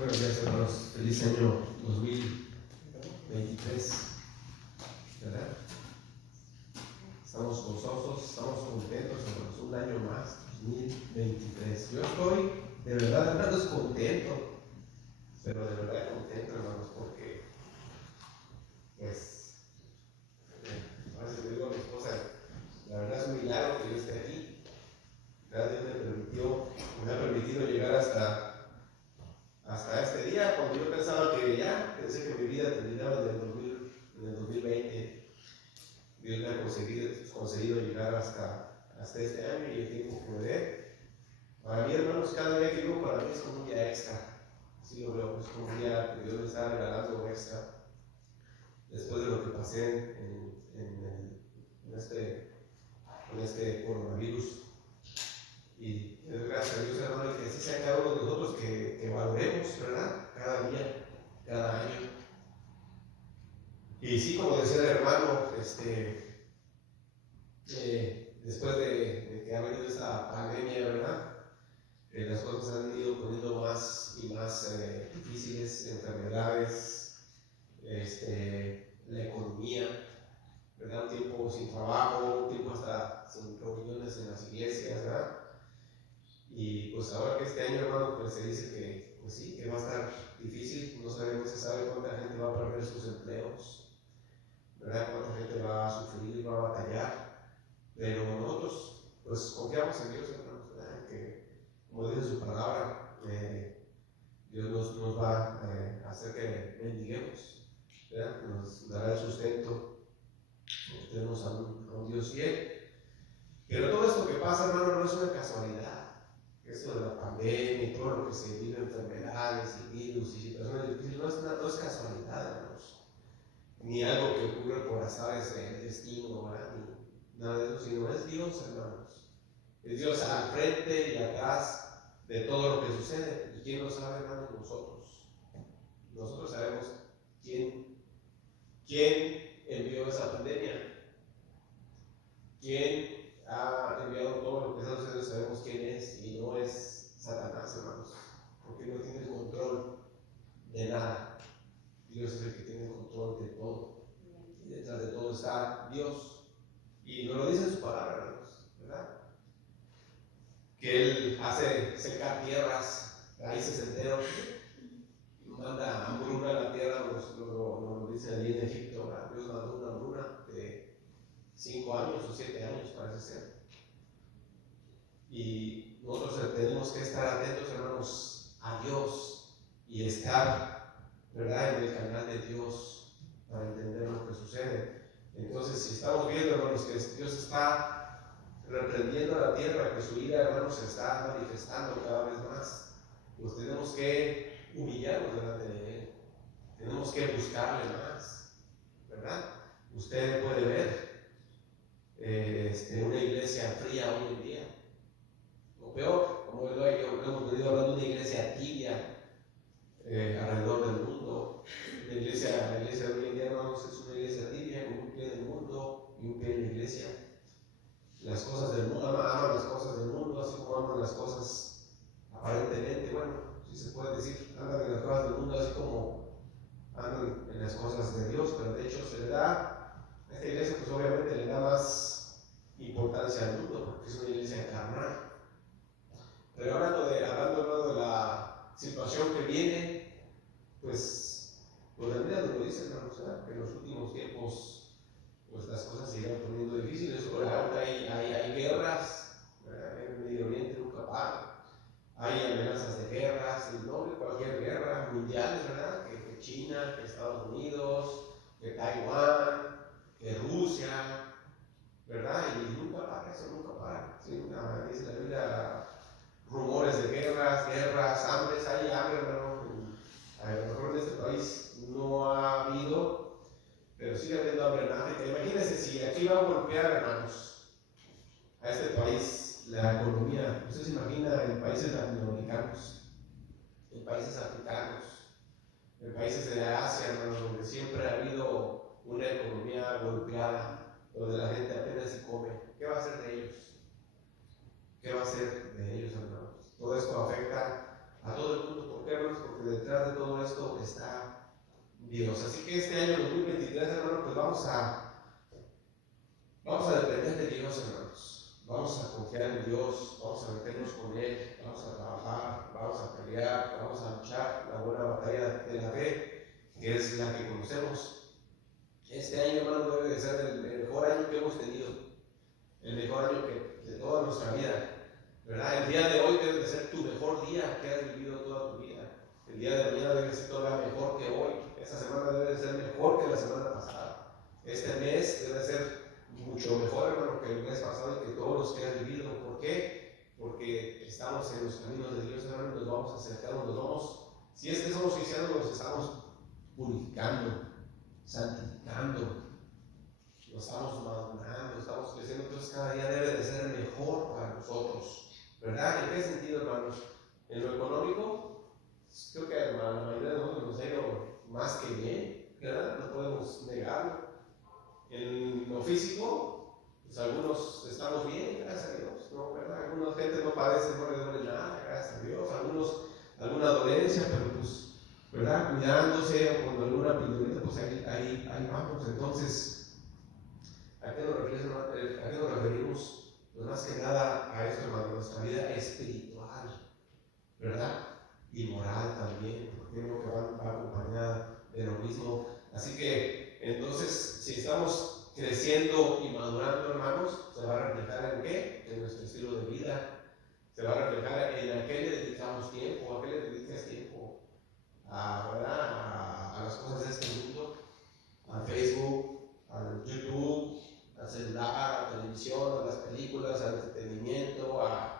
Buenos días, hermanos. Feliz año 2023, ¿verdad? Estamos gozosos, estamos contentos, hermanos. Un año más, 2023. Yo estoy, de verdad, hermanos, contento. Pero de verdad contento, hermanos, porque, pues, a veces le digo a mi esposa, la verdad es un milagro que yo esté aquí. Dios me ha permitido llegar hasta este día, cuando yo pensaba que pensé que mi vida terminaba en el 2020. Dios me ha conseguido llegar hasta este año y el tiempo que me dé. Para mí, hermanos, cada día que vivo para mí es como un día extra. Así lo veo, es como un día que Dios me está regalando extra. Después de lo que pasé con este coronavirus. Y gracias a Dios, hermano, que así sea cada uno de nosotros que valoremos, ¿verdad? Cada día, cada año. Y sí, como decía el hermano, después de que ha venido esta pandemia, ¿verdad? Las cosas han ido poniendo más y más difíciles, enfermedades, la economía, ¿verdad? Un tiempo sin trabajo, un tiempo hasta sin reuniones en las iglesias, ¿verdad? Y pues ahora que este año, hermano, pues se dice que, pues sí, que va a estar difícil, no se sabe cuánta gente va a perder sus empleos, ¿verdad? Cuánta gente va a sufrir, va a batallar, pero nosotros, pues confiamos en Dios, hermanos, ¿verdad? Que, como dice su palabra, Dios nos va a hacer que bendiguemos, ¿verdad? Nos dará el sustento, tenemos a un Dios fiel. Pero todo esto que pasa, hermano, no es una casualidad. Esto de la pandemia y todo lo que se vive, enfermedades y virus y situaciones difíciles, no es casualidad, hermanos. Ni algo que ocurre por azares del destino, ¿verdad? Ni nada de eso, sino es Dios, hermanos. Es Dios al frente y atrás de todo lo que sucede. ¿Y quién lo sabe, hermanos? Nosotros. Nosotros sabemos quién envió esa pandemia. ¿Quién ha enviado todo lo que está sucediendo? Sabemos quién es, y no es Satanás, hermanos, porque no tiene el control de nada. Dios es el que tiene el control de todo, y detrás de todo está Dios, y nos lo dice en su palabra, hermanos, ¿verdad? Que Él hace secar tierras, raíces enteros, manda hambruna a la tierra, nos dice allí en Egipto, ¿verdad? Dios mandó una hambruna de 5 años o 7 años, parece ser. Y nosotros tenemos que estar atentos, hermanos, a Dios y estar, ¿verdad?, en el canal de Dios para entender lo que sucede. Entonces, si estamos viendo, hermanos, que Dios está reprendiendo a la tierra, que su ira, hermanos, se está manifestando cada vez más, pues tenemos que humillarnos delante de Él. Tenemos que buscarle más, ¿verdad? Usted puede ver una iglesia fría hoy en día. O peor, como hemos venido hablando de una iglesia tibia alrededor del mundo. La iglesia de hoy en día, hermanos, es una iglesia tibia con un pie en el mundo y un pie en la iglesia. Las cosas del mundo, aman las cosas del mundo, así como aman las cosas aparentemente, bueno, si se puede decir, andan en las cosas del mundo así como andan en las cosas de Dios, pero de hecho se le da, a esta iglesia pues obviamente le da más importancia al mundo, porque es una iglesia carnal. Pero hablando de la situación que viene, pues la Biblia nos lo dice, hermanos, ¿verdad? Que en los últimos tiempos, pues las cosas se irán poniendo difíciles. Por ejemplo, hay guerras, ¿verdad? En el Medio Oriente nunca para. Hay amenazas de guerras, y no de cualquier guerra, mundiales, ¿verdad? Que China, que Estados Unidos, que Taiwán, que Rusia, ¿verdad? Y nunca para, eso nunca para. ¿Sí? Dice la Biblia, rumores de guerras, hambres, hay hambre, hermano. A lo mejor en este país no ha habido, pero sigue habiendo hambre en África. Imagínense si aquí va a golpear, hermanos, a este país la economía. Usted se imagina en países latinoamericanos, en países africanos, en países de Asia, hermanos, donde siempre ha habido una economía golpeada, donde la gente apenas se come. ¿Qué va a hacer de ellos? ¿Qué va a hacer de ellos, hermanos? Todo esto afecta a todo el mundo. ¿Por qué, hermanos? Porque detrás de todo esto está Dios. Así que este año 2023, hermano, pues vamos a depender de Dios, hermanos. Vamos a confiar en Dios, vamos a meternos con Él, vamos a trabajar, vamos a pelear, vamos a luchar la buena batalla de la fe, que es la que conocemos. Este año, hermano, debe de ser el mejor año que hemos tenido, el mejor año de toda nuestra vida, ¿verdad? El día de hoy debe de ser tu mejor día que has vivido toda tu vida. El día de mañana debe ser todavía mejor que hoy. Esta semana debe de ser mejor que la semana pasada. Este mes debe ser mucho mejor, hermano, que el mes pasado y que todos los que has vivido. ¿Por qué? Porque estamos en los caminos de Dios, hermano, nos vamos acercando, si es que somos cristianos, nos estamos purificando, santificando, nos estamos madurando, estamos creciendo. Entonces cada día debe de ser mejor para nosotros, ¿verdad? ¿En qué sentido, hermanos? En lo económico, creo que a la mayoría de nosotros nos ha ido más que bien, ¿verdad? No podemos negarlo. En lo físico, pues algunos estamos bien, gracias a Dios, ¿no? ¿Verdad? Alguna gente no padece, no le duele nada, gracias a Dios. Alguna dolencia, pero pues, ¿verdad? Cuidándose o con alguna pildorita, pues ahí vamos. Entonces, ¿a qué nos referimos? Pues más que nada a esto, hermano, nuestra vida espiritual, ¿verdad? Y moral también, porque creo que va acompañada de lo mismo. Así que, entonces, si estamos creciendo y madurando, hermanos, se va a reflejar en qué? En nuestro estilo de vida. Se va a reflejar en a qué le dedicamos tiempo, a qué le dedicas tiempo, ¿verdad? A las cosas de este mundo, a Facebook, a YouTube, al celular, a la televisión, a las películas, al entretenimiento, a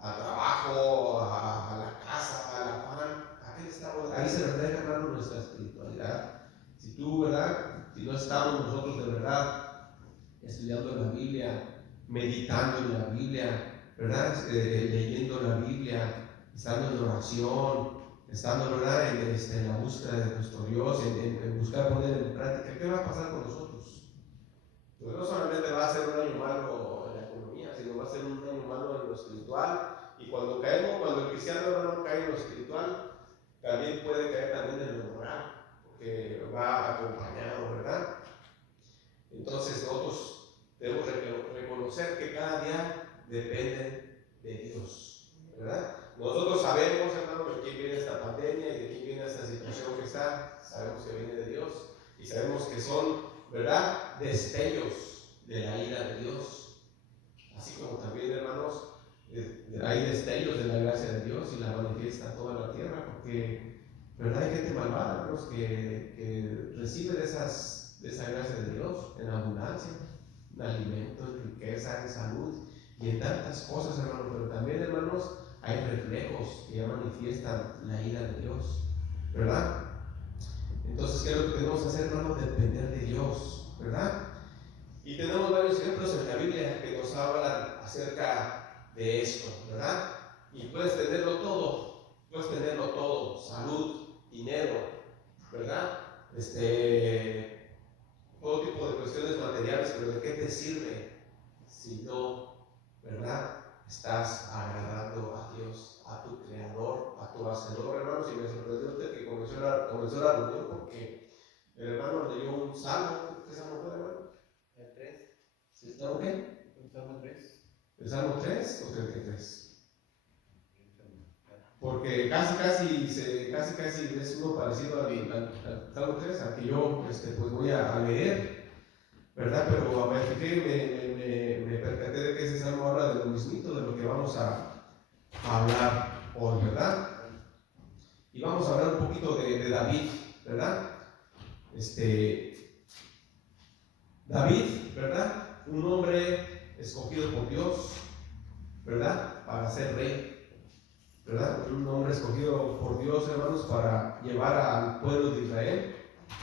trabajo, a la casa, a la pan. Ahí se refleja, hermano, nuestra espiritualidad. Si tú, ¿verdad? Si no estamos nosotros de verdad estudiando la Biblia, meditando en la Biblia, ¿verdad? Leyendo la Biblia, estando en oración, estando, ¿verdad? En la búsqueda de nuestro Dios, en buscar poner en práctica, ¿qué va a pasar con nosotros? Pues no solamente va a ser un año malo en la economía, sino va a ser un año malo en lo espiritual. Y cuando el cristiano, hermano, cae en lo espiritual, también puede caer también en lo moral, porque va acompañado, ¿verdad? Entonces nosotros debemos reconocer que cada día depende de Dios, ¿verdad? Nosotros sabemos, hermano, de quién viene esta pandemia y de quién viene esta situación que está. Sabemos que viene de Dios y sabemos que son, ¿verdad?, destellos de la ira de Dios. Así como también, hermanos, hay destellos de la gracia de Dios y la manifiesta toda la tierra, porque, ¿verdad?, hay gente malvada, hermanos, que recibe de esa gracia de Dios en abundancia, en alimento, en riqueza, en salud y en tantas cosas, hermanos. Pero también, hermanos, hay reflejos que ya manifiestan la ira de Dios, ¿verdad? Entonces, ¿qué es lo que tenemos que hacer, hermanos? Depender de Dios, ¿verdad? Y tenemos varios ejemplos en la Biblia que nos hablan acerca de esto, ¿verdad? Y puedes tenerlo todo, salud, dinero, ¿verdad? Todo tipo de cuestiones materiales, pero ¿de qué te sirve si no, ¿verdad?, estás agradando a Dios, a tu Creador, a tu Hacedor, hermanos? Y me sorprendió usted que comenzó la reunión porque el hermano leyó un salmo. ¿Qué salmo fue, hermano? El 3. ¿Sí, ¿Salmo qué? El Salmo 3. ¿El Salmo 3 o 33? Porque casi es uno parecido al Salmo 3, al que yo pues voy a leer, ¿verdad? Pero me fijé, me percaté de que ese salmo habla de lo mismito, de lo que vamos a hablar hoy, ¿verdad? Y vamos a hablar un poquito de David, ¿verdad? David, ¿verdad? Un hombre escogido por Dios, ¿verdad? Para ser rey, ¿verdad? Un hombre escogido por Dios, hermanos, para llevar al pueblo de Israel,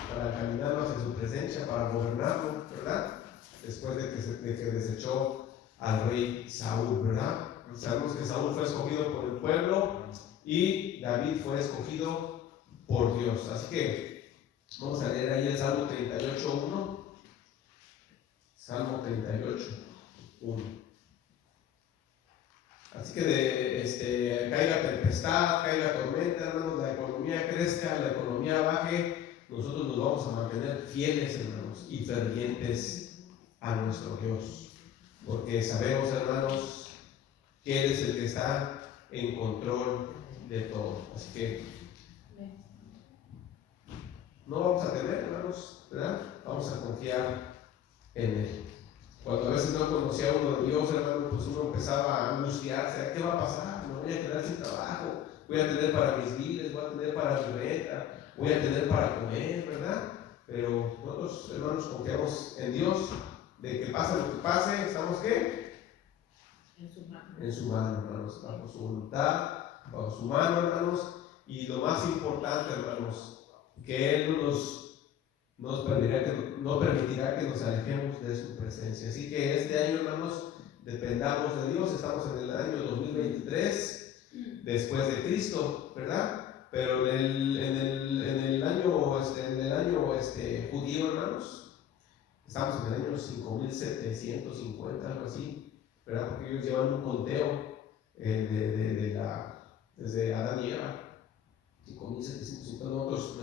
para caminarlo hacia su presencia, para gobernarlo, ¿verdad? Después de que desechó al rey Saúl, ¿verdad? Sabemos que Saúl fue escogido por el pueblo y David fue escogido por Dios. Así que vamos a leer ahí el Salmo 38:1. Salmo 38:1. Así que caiga tempestad, caiga tormenta, hermanos, la economía crezca, la economía baje, nosotros nos vamos a mantener fieles, hermanos, y fervientes a nuestro Dios. Porque sabemos, hermanos, que Él es el que está en control de todo. Así que no vamos a temer, hermanos, ¿verdad? Vamos a confiar en Él. Cuando a veces no conocía a uno de Dios, hermano, pues uno empezaba a angustiarse. ¿Qué va a pasar? Me voy a quedar sin trabajo. Voy a tener para mis biles, voy a tener para mi renta, voy a tener para comer, ¿verdad? Pero nosotros, hermanos, confiamos en Dios, de que pase lo que pase, ¿estamos qué? En su mano, hermanos, bajo su voluntad, bajo su mano, hermanos. Y lo más importante, hermanos, que Él no permitirá que nos alejemos de su presencia. Así que este año, hermanos, dependamos de Dios. Estamos en el año 2023 después de Cristo, ¿verdad? Pero en el año judío, hermanos, estamos en el año 5750, algo así, ¿verdad? Porque ellos llevan un conteo desde Adán y Eva, 5750. Nosotros,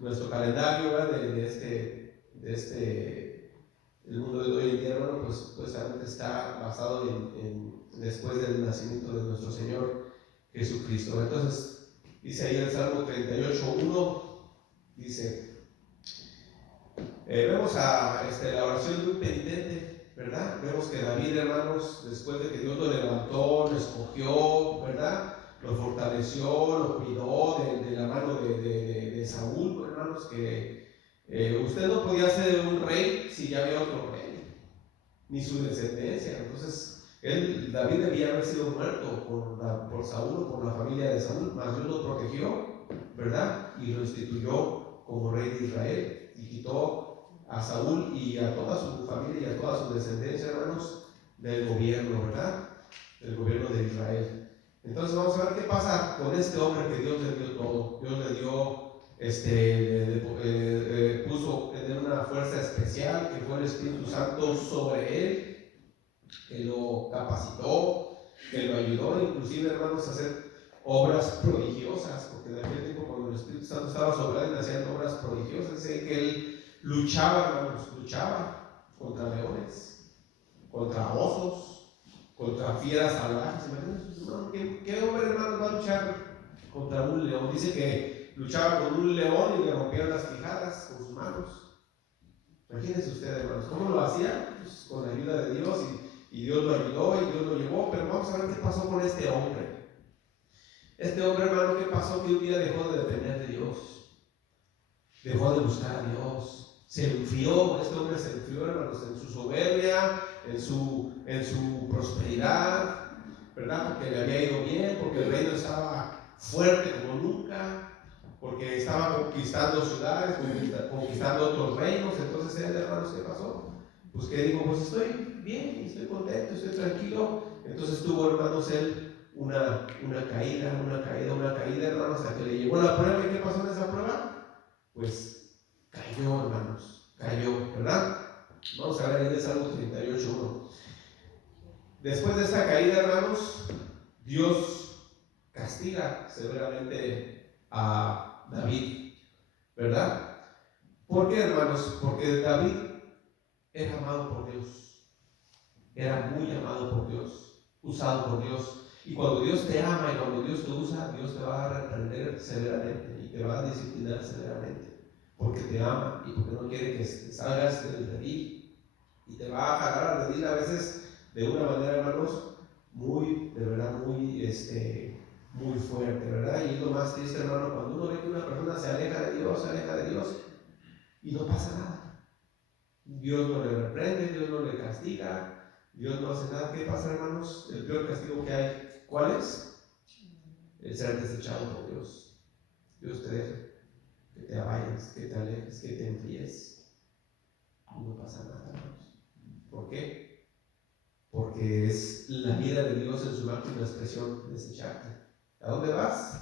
nuestro calendario, ¿verdad? El mundo de hoy en día, hermano, pues está basado en después del nacimiento de nuestro Señor Jesucristo. Entonces, dice ahí el Salmo 38:1, dice, vemos la oración de un penitente, ¿verdad? Vemos que David, hermanos, después de que Dios lo levantó, lo escogió, ¿verdad? Lo fortaleció, lo cuidó de la mano de Saúl, hermanos, que usted no podía ser un rey si ya había otro rey, ni su descendencia. Entonces, David debía haber sido muerto por Saúl, por la familia de Saúl, mas Dios lo protegió, ¿verdad? Y lo instituyó como rey de Israel, y quitó a Saúl y a toda su familia y a toda su descendencia, hermanos, del gobierno, ¿verdad? Del gobierno de Israel. Entonces vamos a ver qué pasa con este hombre que Dios le dio todo. Dios le dio, puso en una fuerza especial, que fue el Espíritu Santo sobre él, que lo capacitó, que lo ayudó, inclusive, hermanos, a hacer obras prodigiosas, porque de aquel tiempo, cuando el Espíritu Santo estaba sobre él, hacían obras prodigiosas. Dice que él luchaba, hermanos, contra leones, contra osos, contra fieras salvajes. Imagínense, ¿qué hombre, hermano, va a luchar contra un león? Dice que luchaba con un león y le rompían las quijadas con sus manos. Imagínense ustedes, hermanos, ¿cómo lo hacía? Pues con la ayuda de Dios, y Dios lo ayudó y Dios lo llevó. Pero vamos a ver qué pasó con este hombre. Este hombre, hermano, ¿qué pasó? Que un día dejó de depender de Dios, dejó de buscar a Dios, se enfrió. Este hombre se enfrió, hermanos, en su soberbia, en su prosperidad, ¿verdad? Porque le había ido bien, porque el reino estaba fuerte como nunca, porque estaba conquistando ciudades, conquistando otros reinos. Entonces él, hermanos, ¿qué pasó? Pues que dijo, pues estoy bien, estoy contento, estoy tranquilo. Entonces tuvo, hermanos, él una caída, hermanos, hasta que le llegó la prueba. ¿Y qué pasó en esa prueba? Pues cayó, hermanos, ¿verdad? Vamos a ver ahí de Salmo 38:1. Después de esa caída, hermanos, Dios castiga severamente a David, ¿verdad? ¿Por qué, hermanos? Porque David era amado por Dios, era muy amado por Dios, usado por Dios. Y cuando Dios te ama y cuando Dios te usa, Dios te va a reprender severamente y te va a disciplinar severamente, porque te ama y porque no quiere que salgas del redil, y te va a jalar al redil a veces de una manera, hermanos, de verdad, muy fuerte, ¿verdad? Y es lo más triste, hermano, cuando uno ve que una persona se aleja de Dios y no pasa nada. Dios no le reprende, Dios no le castiga, Dios no hace nada. ¿Qué pasa, hermanos? El peor castigo que hay, ¿cuál es? El ser desechado por Dios. Dios te deja que te vayas, que te alejes, que te enfríes, y no pasa nada, hermanos. ¿Por qué? Porque es la vida de Dios en su máxima expresión, desecharte. ¿A dónde vas?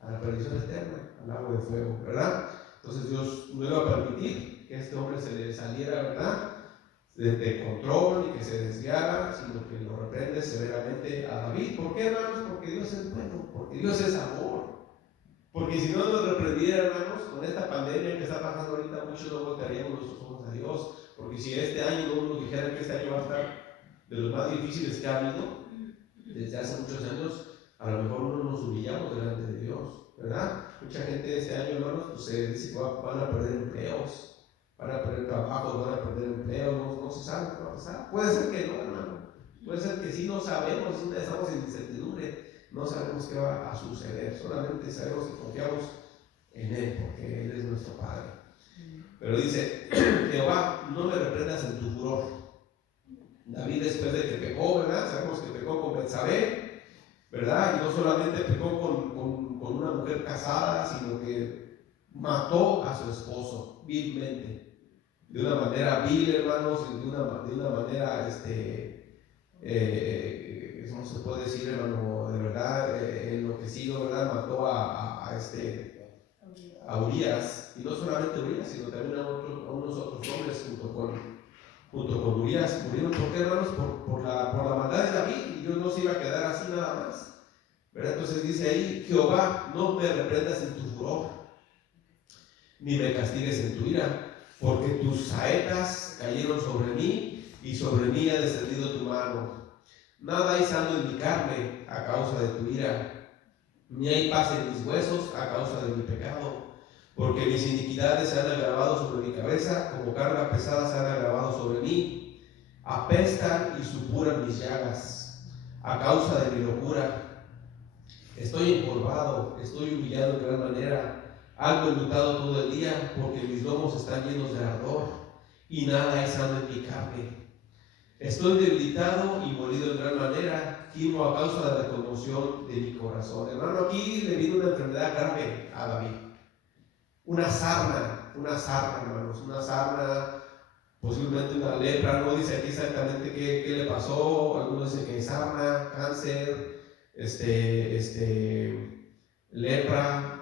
A la perdición eterna, al lago de fuego, ¿verdad? Entonces Dios no iba a permitir que este hombre se le saliera, ¿verdad?, de control y que se desviara, sino que lo reprende severamente a David. ¿Por qué, hermanos? Porque Dios es bueno, porque Dios es amor, porque Porque si no nos reprendiera, hermanos, con esta pandemia que está pasando ahorita, muchos no voltearíamos nuestros ojos a Dios. Porque si este año no nos dijeran que este año va a estar de los más difíciles que ha habido desde hace muchos años, a lo mejor no nos humillamos delante de Dios, ¿verdad? Mucha gente este año, hermanos, pues se dice que van a perder empleos, van a perder trabajos, van a perder empleos, no se sabe qué va a pasar. Puede ser que no, hermano, puede ser que sí, no sabemos, estamos en incertidumbre, no sabemos qué va a suceder, solamente sabemos que confiamos en Él, porque Él es nuestro Padre. Pero dice, Jehová, no me reprendas en tu furor. David, después de que pecó, ¿verdad? Sabemos que pecó con Betsabé, ¿verdad? Y no solamente pecó con una mujer casada, sino que mató a su esposo vilmente, de una manera vil, hermanos, de una manera, ¿cómo se puede decir, hermano? De verdad, enloquecido, ¿verdad? Mató a Urías, y no solamente Urías, sino también a unos otros hombres junto con Urías. Murieron, ¿por qué, hermanos? Por la maldad de David, y Dios no se iba a quedar así nada más, ¿verdad? Entonces dice ahí, Jehová, no me reprendas en tu furor, ni me castigues en tu ira, porque tus saetas cayeron sobre mí, y sobre mí ha descendido tu mano. Nada hay sano en mi carne a causa de tu ira, ni hay paz en mis huesos a causa de mi pecado. Porque mis iniquidades se han agravado sobre mi cabeza, como carga pesada se han agravado sobre mí. Apestan y supuran mis llagas, a causa de mi locura. Estoy encorvado, estoy humillado en gran manera, ando enlutado todo el día, porque mis lomos están llenos de ardor, y nada hay sano en mi carne. Estoy debilitado y molido en gran manera, gimo a causa de la conmoción de mi corazón. Hermano, aquí le vino una enfermedad grave a David. Una sarna, hermanos, una sarna, posiblemente una lepra. No dice aquí exactamente qué le pasó. Algunos dicen que es sarna, cáncer, lepra.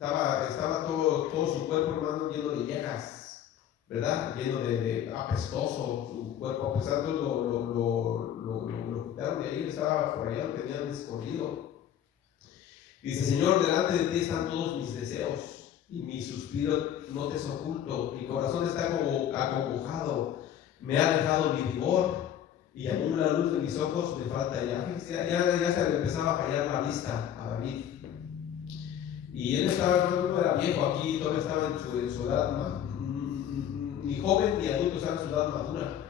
Estaba todo su cuerpo, hermano, lleno de llagas, ¿verdad? Lleno de apestoso su cuerpo. A pesar de todo, lo quitaron de ahí, estaba por allá, lo tenían escondido. Dice, Señor, delante de ti están todos mis deseos, y mi suspiro no te es oculto. Mi corazón está como acongojado, me ha dejado mi vigor, y aún la luz de mis ojos me falta ya. Ya se le empezaba a fallar la vista a David. Y él estaba, no era viejo aquí, todavía estaba en su edad, ni joven ni adulto, estaba en su edad madura.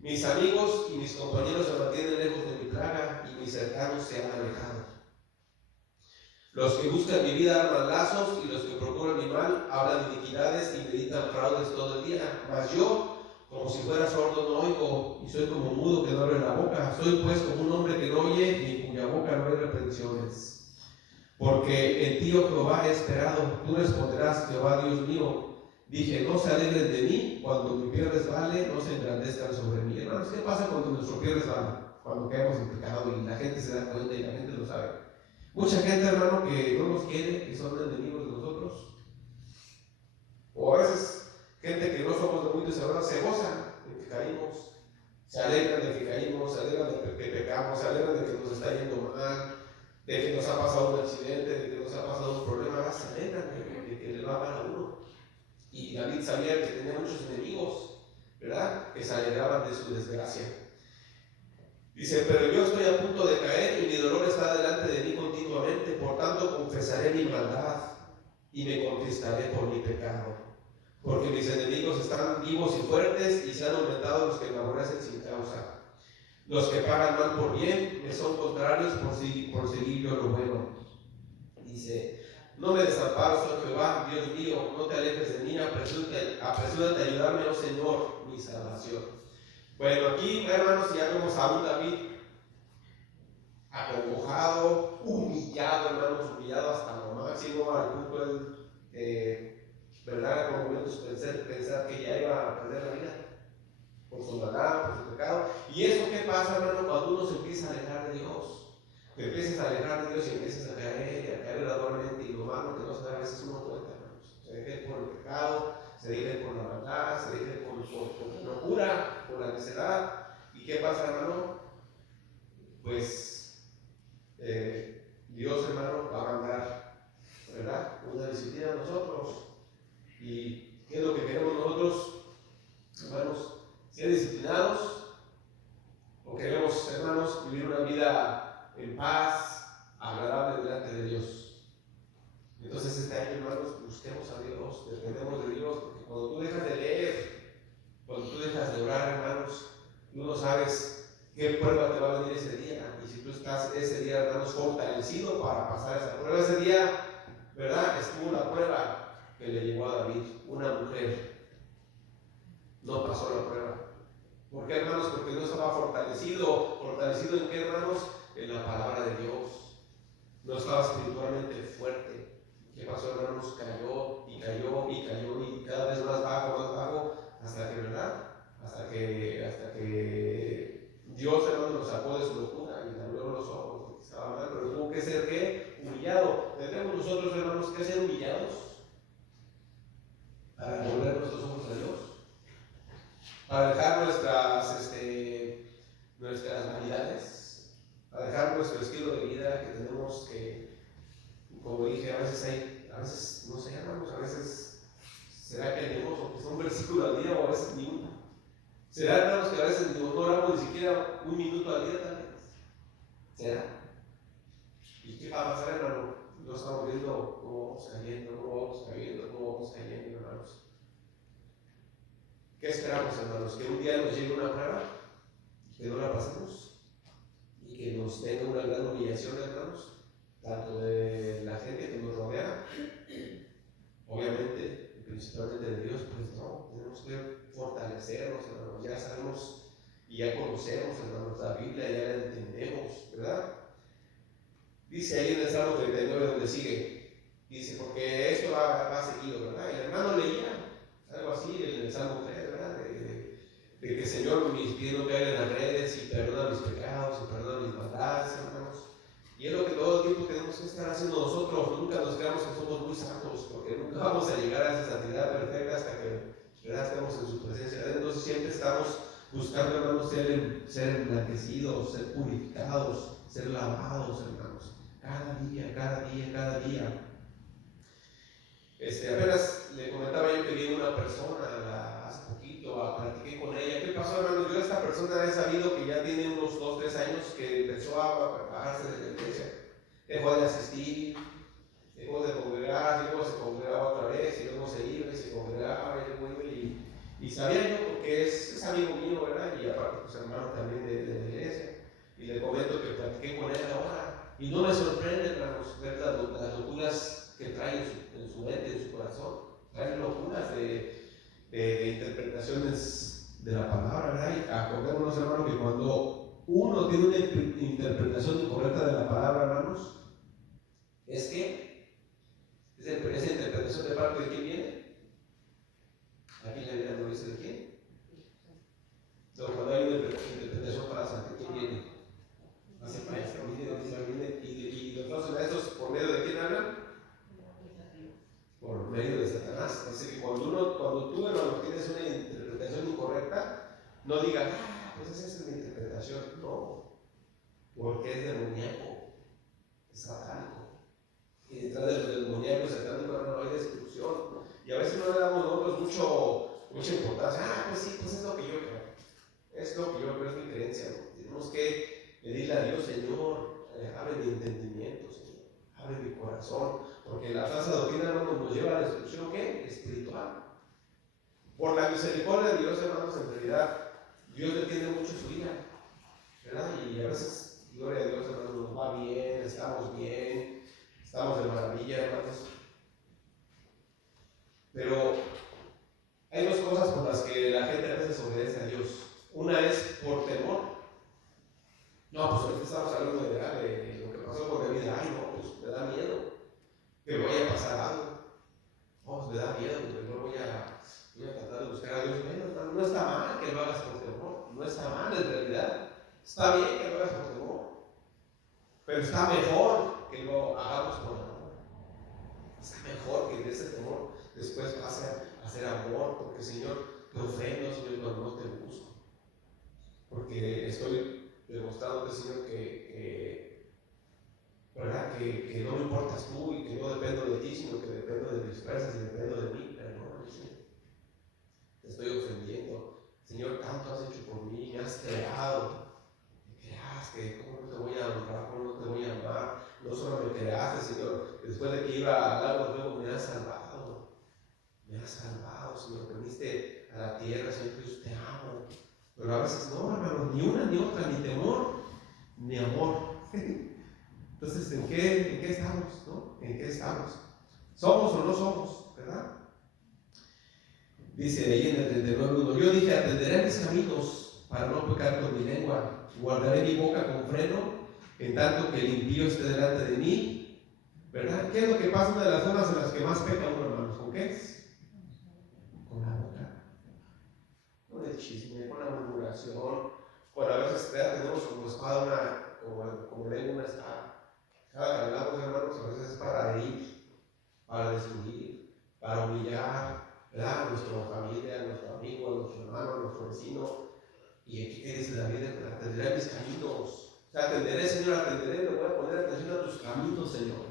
Mis amigos y mis compañeros se mantienen lejos de mi plaga, y mis cercanos se han alejado. Los que buscan mi vida arman lazos, y los que procuran mi mal hablan iniquidades y meditan fraudes todo el día. Mas yo, como si fuera sordo, no oigo, y soy como mudo que no abre la boca. Soy pues como un hombre que no oye, ni en cuya boca no hay reprensiones. Porque en ti, oh Jehová, he esperado. Tú responderás, Jehová Dios mío. Dije, no se alegren de mí cuando mi pie resbale, no se engrandezcan sobre mí. Hermanos, ¿qué pasa cuando nuestro pie resbala? Cuando caemos en pecado y la gente se da cuenta y la gente lo sabe. Mucha gente, hermano, que no nos quiere, que son enemigos de nosotros. O a veces, gente que no somos de muy desagradables, se goza de que caímos, se alegran de que caímos, se alegran de que pecamos, se alegran de que nos está yendo mal, de que nos ha pasado un accidente, de que nos ha pasado un problema, se alegran de que le va mal a uno. Y David sabía que tenía muchos enemigos, ¿verdad? Que se alegraban de su desgracia. Dice, pero yo estoy a punto de caer y mi dolor está delante de mí continuamente, por tanto confesaré mi maldad y me contristaré por mi pecado. Porque mis enemigos están vivos y fuertes, y se han aumentado los que me aborrecen sin causa. Los que pagan mal por bien me son contrarios por seguir yo lo bueno. Dice, no me desampares, oh Jehová, Dios mío, no te alejes de mí, apresúrate a ayudarme, oh Señor, mi salvación. Bueno, aquí, hermanos, ya vemos a un David acongojado, humillado, hermanos, humillado hasta lo máximo, al punto ¿verdad? Por momentos pensar que ya iba a perder la vida por su maldad, por su pecado. Y eso, ¿qué pasa, hermano? Cuando uno se empieza a alejar de Dios, te empiezas a alejar de Dios y empiezas a caer gradualmente, y lo malo que no se da a veces uno cuenta, hermanos. Se deja ir por el pecado, se deja ir por la maldad, se deja ir por la locura, por la necedad. ¿Y qué pasa, hermano? Pues Dios, hermano, va a mandar este año, hermanos, busquemos a Dios, dependemos de Dios, porque cuando tú dejas de leer, cuando tú dejas de orar, hermanos, tú no sabes qué prueba te va a venir ese día. Y si tú estás ese día, hermanos, fortalecido para pasar esa prueba, ese día, ¿verdad? Estuvo la prueba que le llegó a David, una mujer no pasó la prueba. ¿Por qué, hermanos? Porque no estaba fortalecido. ¿Fortalecido en qué, hermanos? En la palabra de Dios. No estaba espiritualmente fuerte. ¿Qué pasó, hermanos? Cayó y cayó y cayó y cada vez más bajo, hasta que, ¿verdad? Hasta que Dios, hermanos, lo sacó de su locura y le abrió los ojos, porque estaba mal, pero tuvo que ser, ¿qué? Humillado. ¿Tenemos nosotros, hermanos, que ser humillados para volver nuestros ojos a Dios? Para dejar nuestras vanidades, para dejar nuestro estilo de vida que tenemos que, como dije, a veces, no sé, hermanos, a veces, ¿será que leemos un versículo al día o a veces ni uno? ¿Será, hermanos, que a veces no oramos ni siquiera un minuto al día tal vez? ¿Será? ¿Y qué va a pasar, hermano? No estamos viendo cómo vamos cayendo, hermanos. ¿Qué esperamos, hermanos? ¿Que un día nos llegue una prueba? ¿Que no la pasemos? ¿Y que nos tenga una gran humillación, hermanos? Tanto de la gente que nos rodea, obviamente, y principalmente de Dios, pues no, tenemos que fortalecernos, hermanos. Ya sabemos y ya conocemos, hermanos, la Biblia, ya la entendemos, ¿verdad? Dice ahí en el Salmo 39 donde sigue, dice, porque esto va seguido, ¿verdad? Y el hermano leía algo así en el Salmo 3, ¿verdad? De que el Señor mis pies no caigan en las redes y perdona mis pecados y perdona mis maldades, hermanos. Y es lo que todo el tiempo tenemos que estar haciendo nosotros. Nunca nos creamos que somos muy santos, porque nunca vamos a llegar a esa santidad perfecta hasta que, ¿verdad?, estemos en su presencia. Entonces siempre estamos buscando, hermanos, ser emblanquecidos, ser purificados, ser lavados, hermanos. Cada día. Apenas le comentaba yo que vi una persona hace poquito, platiqué con ella. ¿Qué pasó, hermano? Yo esta persona he sabido que ya tiene unos 2-3 años que empezó a prepararse de la iglesia. Dejó de asistir, dejó de congregar, y luego se congregaba otra vez, y luego se iba y se congregaba, y luego iba, y sabía yo porque es amigo mío, ¿verdad? Y aparte, pues hermano también de la iglesia. Y le comento que platiqué con él ahora, y no me sorprende, hermanos, ver las locuras que trae en su mente, en su corazón. Trae locuras de interpretaciones de la palabra, ¿verdad? Y acordémonos, hermanos, que cuando uno tiene una interpretación incorrecta de la palabra, hermanos, es que esa interpretación de parte de quién viene. Aquí la Biblia no dice de quién. Pero cuando hay una interpretación falsa, ¿de quién viene? Hace maestro, viene, y los falsos maestros, ¿por medio de quién hablan? Por medio de Satanás. Dice que cuando tú, hermano, tienes una interpretación incorrecta, no digas, pues esa es mi interpretación. No, porque es demoníaco, es satánico. Y detrás de los demoníacos satánicos, hermano, hay destrucción. Y a veces no le damos nosotros mucha importancia. Pues sí, pues es lo que yo creo. Es lo que yo creo, es mi creencia, ¿no? Tenemos que pedirle a Dios, Señor, abre mi entendimiento, Señor, abre mi corazón, porque la falsa doctrina, hermanos, nos lleva a la destrucción, ¿qué? Espiritual. Por la misericordia de Dios, hermanos, en realidad, Dios detiene mucho su vida, ¿verdad? Y a veces, gloria a Dios, hermanos, nos va bien, estamos de maravilla, hermanos. Pero hay dos cosas por las que la gente a veces obedece a Dios. Una es por temor. No, pues ahorita estamos hablando de lo que pasó con David. Ay, no, pues me da miedo que me vaya a pasar algo. No, pues me da miedo que no voy a tratar de buscar a Dios. Bueno, no está mal que lo hagas por temor. No está mal en realidad. Está bien que lo hagas por temor. Pero está mejor que lo hagamos por amor. Está mejor que de ese temor después pase a ser amor, porque Señor, te ofrendo, Señor, cuando no te busco. Porque estoy demostrándote, Señor, ¿verdad? Que no me importas tú y que no dependo de ti, sino que dependo de mis fuerzas y dependo de mí. Pero no, Señor, te estoy ofendiendo. Señor, tanto has hecho por mí, me has creado. Me creaste, ¿cómo no te voy a honrar? ¿Cómo no te voy a amar? No solo me creaste, Señor, después de que iba al lago de fuego, me has salvado. Me has salvado, Señor. Veniste a la tierra, Señor Jesús, te amo. Pero a veces no, hermanos, ni una ni otra, ni temor, ni amor. Entonces, ¿en qué estamos? ¿No? ¿En qué estamos? ¿Somos o no somos? ¿Verdad? Dice ahí en el 39:1, yo dije, atenderé a mis caminos para no pecar con mi lengua, guardaré mi boca con freno, en tanto que el impío esté delante de mí. ¿Verdad? ¿Qué es lo que pasa? Una de las zonas en las que más peca uno, hermanos, ¿con qué es? Con la boca, con el chisme, con la murmuración, con a veces tenemos como espada, como lengua una espada. Cada que hablamos, hermanos, a veces es para herir, para destruir, para humillar, ¿verdad? A nuestra familia, a nuestro amigo, a nuestro hermano, a nuestro vecino. Y aquí que dice David, atenderé a mis caminos. O sea, atenderé, Señor, atenderé, le voy a poner atención a tus caminos, Señor.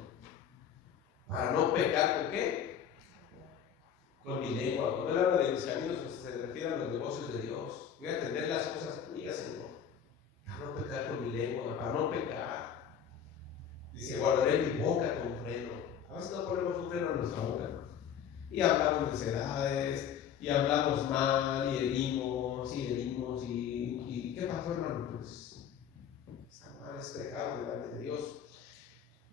Para no pecar, ¿con qué? Con mi lengua. Cuando él habla de mis caminos, se refiere a los negocios de Dios. Voy a atender las cosas tuyas, Señor. Para no pecar con mi lengua, para no pecar. Dice, guardaré mi boca con freno. A veces no ponemos un freno en nuestra boca, ¿no? Y hablamos necedades, y hablamos mal, y herimos, y ¿qué pasó, hermano? Pues está mal, es pecado delante de Dios.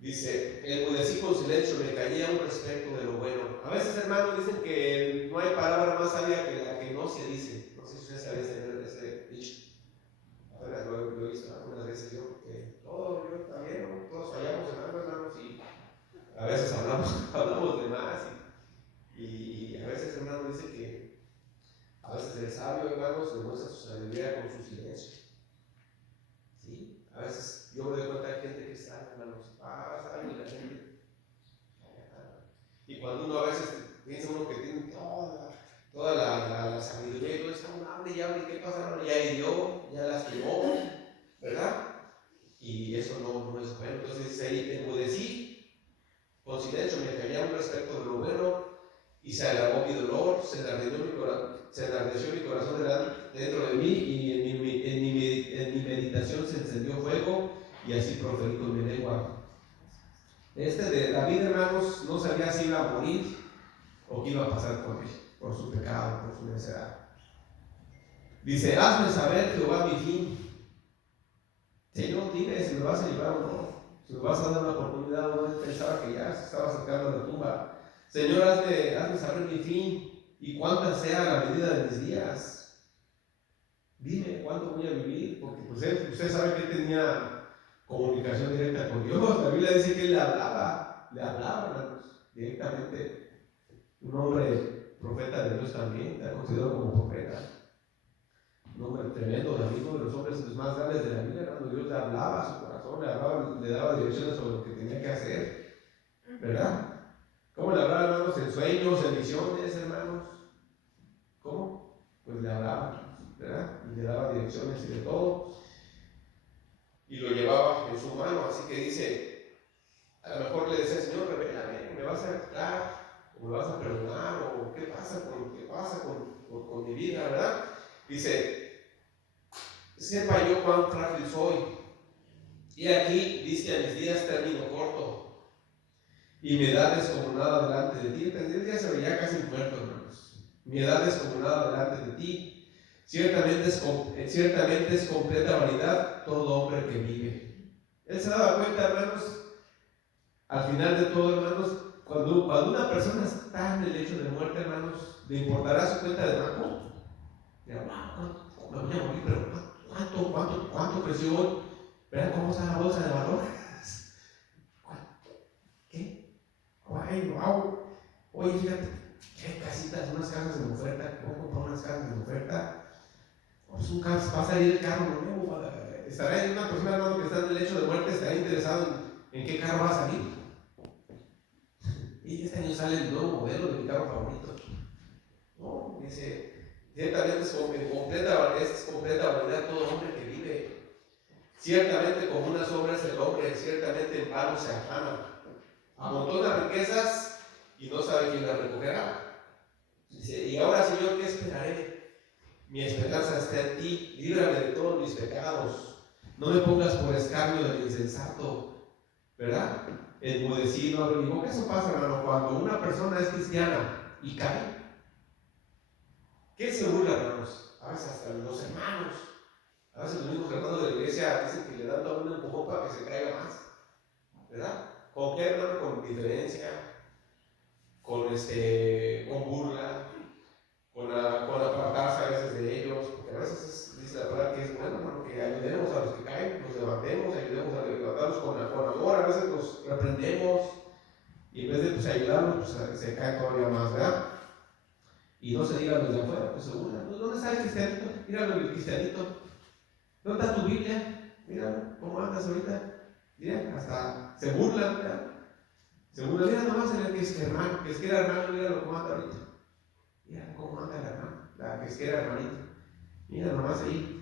Dice, enmudecí con silencio, me callé a un respecto de lo bueno. A veces, hermanos, dicen que no hay palabra más sabia que la que no se dice. No sé si ustedes saben ese dicho. Apenas lo he visto algunas veces yo, porque yo también, ¿no? Todos fallamos en algo, hermanos, y a veces hablamos de más. Y a veces, hermano, dice que a veces el sabio, hermanos, demuestra su sabiduría con su silencio. ¿Sí? A veces yo me doy cuenta de gente que está, hermanos, sabio y la gente. Y cuando uno a veces piensa uno que tiene toda la sabiduría y todo está uno hable y hable, ¿qué pasa, hermano? Ya hirió, ya lastimó, ¿verdad? Y eso no es bueno. Entonces ahí enmudecí, con silencio me callé un respecto de lo bueno, y se agravó mi dolor, se enardeció mi corazón dentro de mí, y en mi meditación se encendió fuego, y así proferí con mi lengua. De David, hermanos, no sabía si iba a morir o qué iba a pasar con él, por su pecado, por su necedad. Dice, hazme saber, Jehová, mi fin. Señor, dime si me vas a llevar o no, si me vas a dar una oportunidad o no. Pensaba que ya se estaba acercando a la tumba. Señor, hazme saber mi fin y cuánta sea la medida de mis días. Dime cuánto voy a vivir, porque pues usted sabe que él tenía comunicación directa con Dios. La Biblia dice que él le hablaba, hermanos, directamente. Un hombre profeta de Dios también, está considerado como profeta. Un hombre tremendo, David, uno de los hombres más grandes de la Biblia, cuando Dios le hablaba a su corazón, le daba direcciones sobre lo que tenía que hacer, ¿verdad? ¿Cómo le hablaba, hermanos? En sueños, en visiones, hermanos. ¿Cómo? Pues le hablaba, ¿verdad? Y le daba direcciones y de todo. Y lo llevaba en su mano, así que dice, a lo mejor le decía, Señor, revélame, ¿me vas a quitar? ¿O me vas a perdonar? ¿O qué pasa con mi vida, verdad? Dice, sepa yo cuán frágil soy. Y aquí dice, a mis días termino corto, y mi edad es como nada delante de ti. Él ya se veía casi muerto, hermanos. Mi edad es como nada delante de ti. Ciertamente es completa vanidad todo hombre que vive. Él se daba cuenta, hermanos, al final de todo, hermanos, cuando una persona está en el lecho de muerte, hermanos, le importará su cuenta de banco. Dirá, wow, me voy a morir, pero ¿cuánto creció hoy? ¿Verdad cómo está la bolsa de valores? ¿Qué? Ay, wow. Oye, fíjate, qué casitas, unas casas en oferta. Voy a comprar unas casas en oferta. Pues va a salir el carro nuevo. Estará en una persona, hermano, que está en el lecho de muerte, estará interesado en qué carro va a salir. Y este año sale el nuevo modelo de mi carro favorito. No, dice, ciertamente es completa vanidad todo hombre que vive. Ciertamente como una sombra es el hombre, ciertamente en vano se afana. Amontona riquezas y no sabe quién las recogerá. Dice, y ahora, Señor, ¿qué esperaré? Mi esperanza está en ti, líbrame de todos mis pecados. No me pongas por escarnio del insensato, ¿verdad? Enmudecido, no abre mi boca. Eso pasa, hermano, cuando una persona es cristiana y cae. ¿Qué se burla, hermanos? A veces hasta los hermanos. A veces los mismos hermanos de la iglesia dicen que le dan todo un empujón para que se caiga más, ¿verdad? ¿Con qué, hermano? Con diferencia, con burla, con apartarse a veces de ellos, porque a veces dice la palabra que es bueno, hermano, que ayudemos a los que caen, los levantemos, ayudemos a levantarlos con amor. A veces los reprendemos y en vez de pues, ayudarlos, pues, se caen todavía más, ¿verdad? Y no se digan los de afuera, pues se burlan. ¿Dónde está el cristianito? Míralo, el cristianito. ¿Dónde está tu Biblia? Mira cómo andas ahorita. Mira, hasta se burlan, ¿verdad? Se burlan. Mira nomás en el que es hermano, que es que era hermano, mira cómo anda ahorita. Mira cómo anda el hermano, la que es que era hermanita. Mira nomás ahí.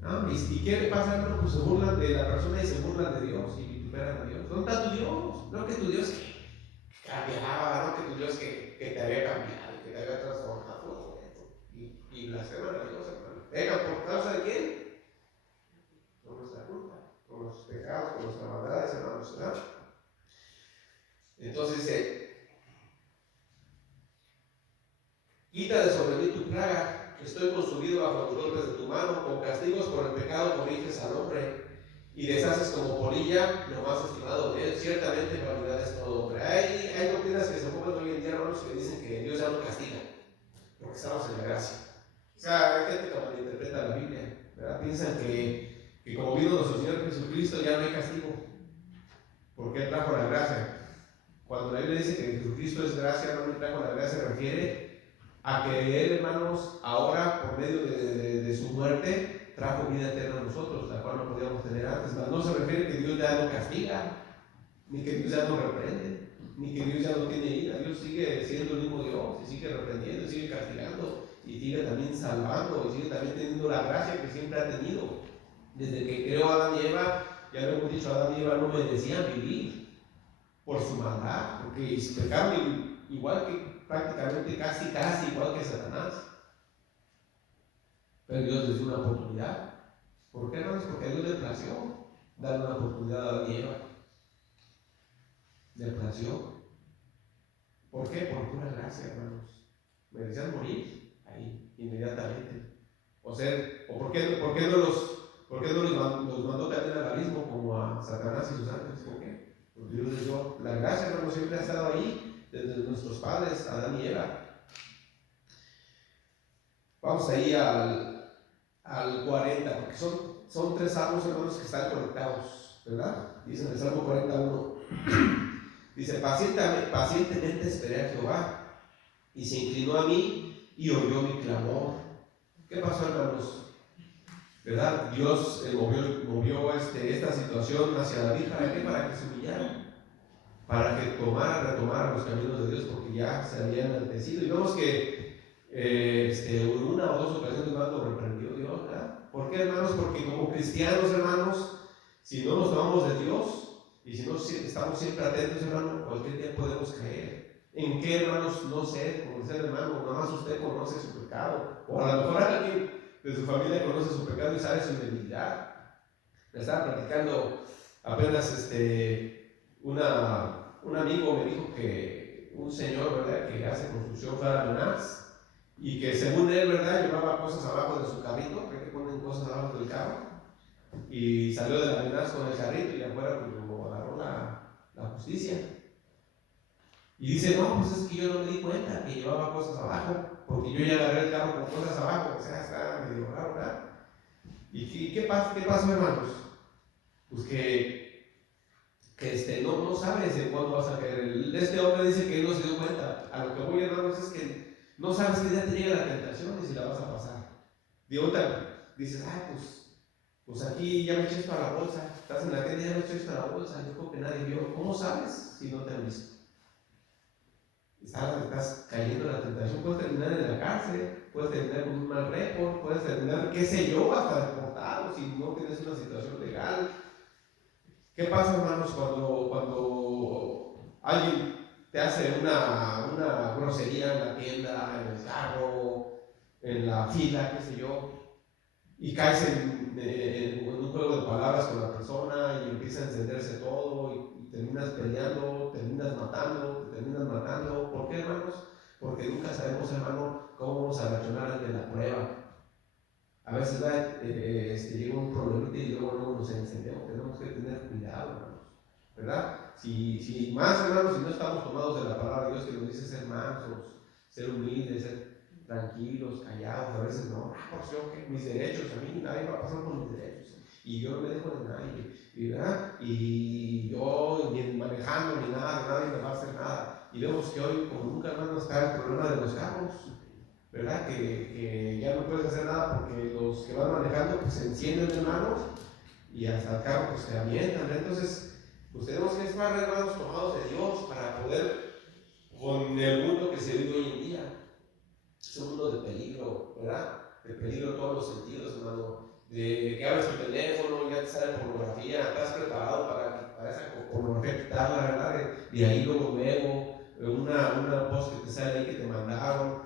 ¿No? ¿Y qué le pasa, hermano? Pues se burlan de la persona y se burlan de Dios y vituperan a Dios. ¿Dónde está tu Dios? No que tu Dios que cambiaba, no que tu Dios que te había cambiado, que te había transformado. Y blasfeman a Dios, hermano. Venga, ¿por causa de quién? Con nuestra culpa, con los pecados, con nuestras maldades, hermanos, ¿verdad? Entonces dice, quita de sobre mí tu plaga, estoy consumido bajo los golpes de tu mano, con castigos por el pecado corriges al hombre, y deshaces como polilla lo más estimado de él. Ciertamente vanidad es todo hombre. Hay doctrinas que se ocupan hoy en día, hermanos, que dicen que Dios ya no castiga, porque estamos en la gracia. O sea, hay gente que malinterpreta la Biblia, ¿verdad? Piensan que como vino nuestro Señor Jesucristo ya no hay castigo, porque Él trajo la gracia. Cuando la Biblia dice que Jesucristo es gracia, no le trajo la gracia, se refiere a que Él, hermanos, ahora por medio de su muerte trajo vida eterna a nosotros, la cual no podíamos tener antes. No se refiere que Dios ya no castiga, ni que Dios ya no reprende, ni que Dios ya no tiene ira. Dios sigue siendo el mismo Dios, y sigue reprendiendo, y sigue castigando, y sigue también salvando, y sigue también teniendo la gracia que siempre ha tenido. Desde que creó a Adán y Eva, ya lo hemos dicho, Adán y Eva no merecían vivir por su maldad, porque pecaron igual que prácticamente casi igual que Satanás. Pero Dios les dio una oportunidad. ¿Por qué, hermanos? Porque a Dios le plació darle una oportunidad a Adán y Eva. Le plació. ¿Por qué? Por pura gracia, hermanos. Merecían morir ahí, inmediatamente. ¿Por qué no los mandó también al abismo como a Satanás y sus ángeles? ¿Por qué? Porque Dios les dio la gracia, hermanos, siempre ha estado ahí, desde nuestros padres, Adán y Eva. Vamos ahí al 40, porque son tres salmos, hermanos, que están conectados, ¿verdad? Dice en el Salmo 41, dice, pacientemente esperé a Jehová, y se inclinó a mí y oyó mi clamor. ¿Qué pasó, hermanos? ¿Verdad? Dios movió esta situación hacia David, ¿para qué? Para que se humillara, para que retomara los caminos de Dios, porque ya se habían enaltecido. Y vemos que en una o dos ocasiones más lo reprendió Dios, ¿verdad? ¿Por qué, hermanos? Porque como cristianos, hermanos, si no nos tomamos de Dios y si no estamos siempre atentos, hermano, cualquier día podemos caer. ¿En qué, hermanos? No sé, como decía el hermano, nada más usted conoce su pecado, o a lo mejor alguien de su familia conoce su pecado y sabe su debilidad. Me estaba platicando apenas un amigo me dijo que un señor, ¿verdad?, que hace construcción fue a la Menaz, y que según él, ¿verdad?, llevaba cosas abajo de su carrito, que ponen cosas abajo del carro, y salió de la Menaz con el carrito y afuera pues lo agarró la justicia. Y dice, no, pues es que yo no me di cuenta que llevaba cosas abajo, porque yo ya agarré el carro con cosas abajo. O sea, está medio raro, ¿verdad? ¿Y qué pasó, hermanos? Pues que no sabes de cuándo vas a caer. Este hombre dice que él no se dio cuenta. A lo que voy, hermanos, es que no sabes que ya te llega la tentación y si la vas a pasar. De otra, dices, pues aquí ya me eché esto a la bolsa. Estás en la tienda y ya me eché esto a la bolsa. Yo creo que nadie vio. ¿Cómo sabes si no te han visto? Estás cayendo en la tentación. Puedes terminar en la cárcel, puedes terminar con un mal récord, puedes terminar, qué sé yo, hasta deportado si no tienes una situación legal. ¿Qué pasa, hermanos, cuando alguien te hace una grosería en la tienda, en el carro, en la fila, qué sé yo, y caes en un juego de palabras con la persona y empieza a encenderse todo y terminas peleando, terminas matando, te terminas matando. ¿Por qué, hermanos? Porque nunca sabemos, hermano, cómo vamos a reaccionar ante la prueba. A veces llega un problemita y luego nos encendemos. Tenemos que tener cuidado, hermanos, ¿verdad? Si más, hermanos, si no estamos tomados de la palabra de Dios, que nos dice ser mansos, ser humildes, ser tranquilos, callados, a veces no, pues yo, mis derechos, a mí nadie va a pasar por mis derechos, y yo no me dejo de nadie, ¿verdad? Y yo ni manejando ni nada, nadie me va a hacer nada. Y vemos que hoy, como nunca, hermanos, está el problema de los carros, ¿verdad? Que ya no puedes hacer nada porque los que van manejando pues se encienden, hermanos, y hasta el carro pues se avientan, ¿verdad? Entonces, pues tenemos que estar, hermanos, tomados de Dios para poder, con el mundo que se vive hoy en día, es un mundo de peligro, ¿verdad? De peligro en todos los sentidos, hermano. De que abres tu teléfono, ya te sale pornografía, estás preparado para esa pornografía quitarla, ¿verdad? De ahí luego, una post que te sale ahí que te mandaron.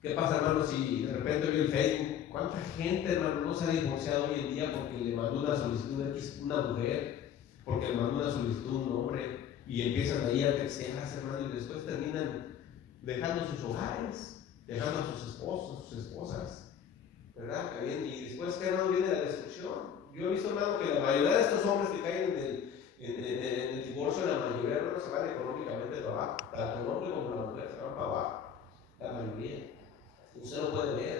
¿Qué pasa, hermano, si de repente vi el Facebook? ¿Cuánta gente, hermano, no se ha divorciado hoy en día porque le mandó una solicitud X una mujer, porque le mandó una solicitud un hombre, y empiezan ahí a textearse, hermano, y después terminan dejando sus hogares, dejando a sus esposos, sus esposas, ¿verdad? Y después, ¿qué, hermano? Viene la destrucción. Yo he visto, hermano, que la mayoría de estos hombres que caen en el divorcio, la mayoría, hermano, se van económicamente para abajo, tanto el hombre como la mujer se van para abajo, la mayoría. Usted lo puede ver,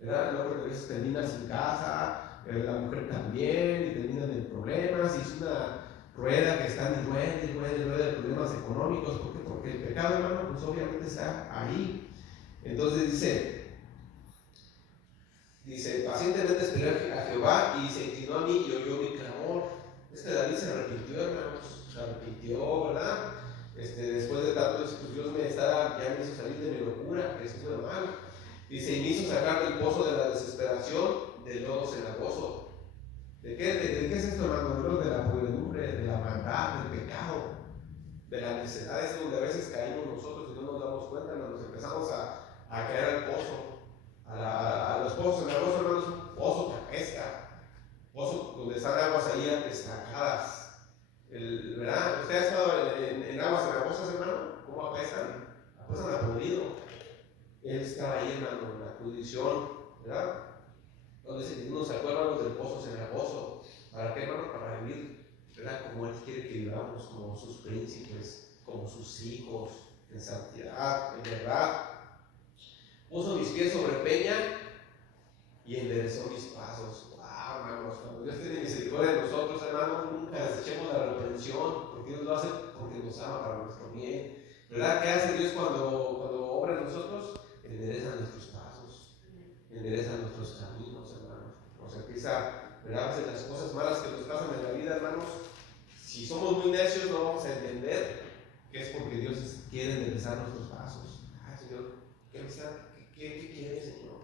¿verdad? El hombre a veces termina sin casa, la mujer también, y terminan en problemas, y es una rueda que está en rueda de problemas económicos. ¿Por qué? Porque el pecado, hermano, pues obviamente está ahí. Entonces dice, pacientemente esperé a Jehová y se inclinó a mí y oyó mi clamor. David se arrepintió, hermanos, se arrepintió, ¿verdad? Después de tanto, pues Dios ya me hizo salir de mi locura, que estuve mal. Dice, y me hizo sacar del pozo de la desesperación, del lodo cenagoso. ¿De qué es esto, hermano? De la podredumbre, de la maldad, del pecado, de la necedad. Es donde a veces caímos nosotros y no nos damos cuenta, nos empezamos a caer al pozo. A los pozos cenagosos, hermanos, un pozo que apesta, pozo donde están aguas ahí estancadas. ¿Verdad? ¿Usted ha estado en aguas cenagosas, hermano? ¿Cómo apestan? Apestan a podrido. Él estaba ahí, hermano, en la condición, ¿verdad? Donde nos sacó, hermanos, del pozo cenagoso. ¿Para qué, hermano? Para vivir, ¿verdad? Como Él quiere que vivamos, como sus príncipes, como sus hijos, en santidad, en verdad. Puso mis pies sobre peña y enderezó mis pasos. Wow, hermanos, cuando Dios tiene misericordia de nosotros, hermanos, nunca desechemos la reprensión, porque Dios lo hace porque nos ama para nuestro bien. ¿Verdad? ¿Qué hace Dios cuando obra en nosotros? Endereza nuestros pasos, endereza nuestros caminos, hermanos. Nos empieza, ¿verdad? A veces las cosas malas que nos pasan en la vida, hermanos, si somos muy necios no vamos a entender que es porque Dios quiere enderezar nuestros pasos. Ay, Señor, ¿qué quiere, Señor?